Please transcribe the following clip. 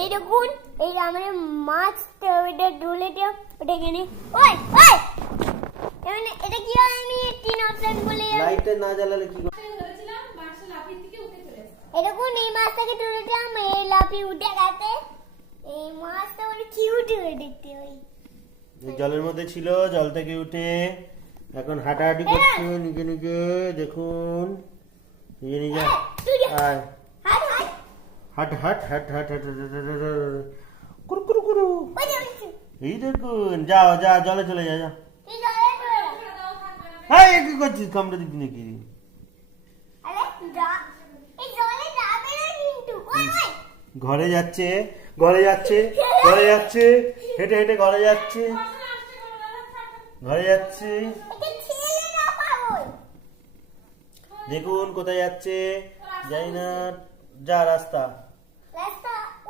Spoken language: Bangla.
এই দেখুন এই আমাদের মাছটা ওইটা ডুলেটা ওটা এখানে ওই ওই মানে এটা কি হয় আমি তিন অপশন বলে লাইটটা না জ্বালালে কি ধরেছিলাম মাছটা লাফিয়ে থেকে উঠে চলে আসে। এই দেখুন এই মাছটাকে তুলেছিলাম এই লাফি উঠে গেছে এই মাছটা মানে কিউট হয়ে দেখতে ওই জলের মধ্যে ছিল, জল থেকে উঠে এখন হাঁটাহাঁটি করছে নিজে নিজে। দেখুন নিজে নিজে আয় হাই হাই হাট হাট হাট হাট হাট কুরু কুরু কুরু। ওই যাচ্ছে এই দেখুন যাও যা জলে চলে যা যা। তুই জলে পড়ে হ্যাঁ কি করছিস কামড়ে দিবি নাকি? আরে যা এই জলে যাবে না কিন্তু ওই ওই ঘরে যাচ্ছে ঘরে যাচ্ছে ঘরে যাচ্ছে হেঁটে হেঁটে ঘরে যাচ্ছে ঘরে যাচ্ছে। এটা ছেলে না পাগল দেখুন কোথায় যাচ্ছে জানি না, যা রাস্তা রাস্তা